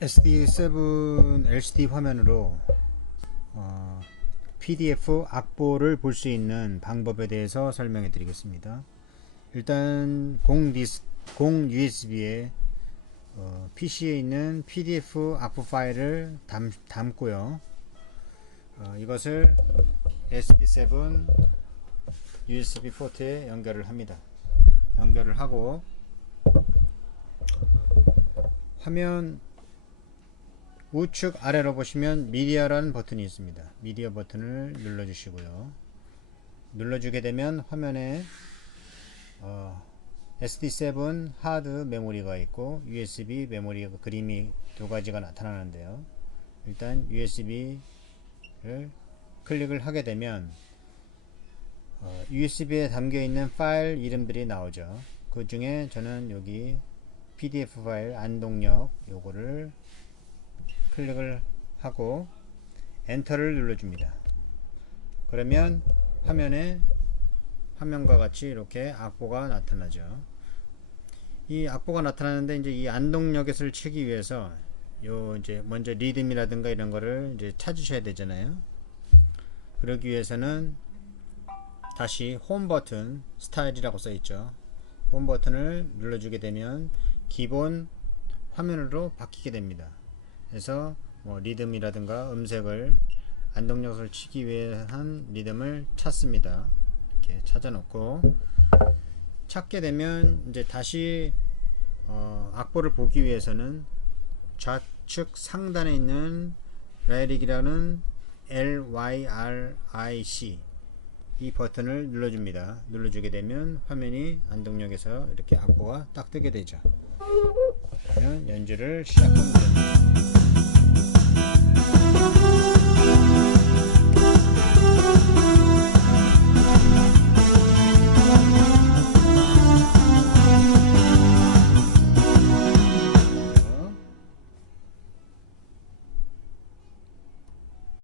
SD7 LCD 화면으로 어, PDF 악보를 볼 수 있는 방법에 대해서 설명해 드리겠습니다. 일단 공, 디스, 공 USB에 어, PC에 있는 PDF 악보 파일을 담, 담고요. 어, 이것을 SD7 USB 포트에 연결을 합니다. 연결을 하고 화면 우측 아래로 보시면 미디어라는 버튼이 있습니다. 미디어 버튼을 눌러 주시고요. 눌러주게 되면 화면에 어, SD7 하드 메모리가 있고 USB 메모리 그림이 두 가지가 나타나는데요. 일단 USB를 클릭을 하게 되면 어, USB에 담겨 있는 파일 이름들이 나오죠. 그 중에 저는 여기 PDF 파일 안동역 요거를 클릭을 하고 엔터를 눌러줍니다. 그러면 화면에 화면과 같이 이렇게 악보가 나타나죠. 이 악보가 나타나는데 이제 이 안동역에서를 치기 위해서 요 이제 먼저 리듬이라든가 이런 거를 이제 찾으셔야 되잖아요. 그러기 위해서는 다시 홈 버튼 스타일이라고 써 있죠. 홈 버튼을 눌러주게 되면 기본 화면으로 바뀌게 됩니다. 그래서 뭐 리듬이라든가 음색을 안동역을 치기 위한 리듬을 찾습니다. 이렇게 찾아놓고 찾게 되면 이제 다시 어, 악보를 보기 위해서는 좌측 상단에 있는 라이릭이라는 LYRIC 이 버튼을 눌러줍니다. 눌러주게 되면 화면이 안동역에서 이렇게 악보가 딱 뜨게 되죠. 그러면 연주를 시작합니다.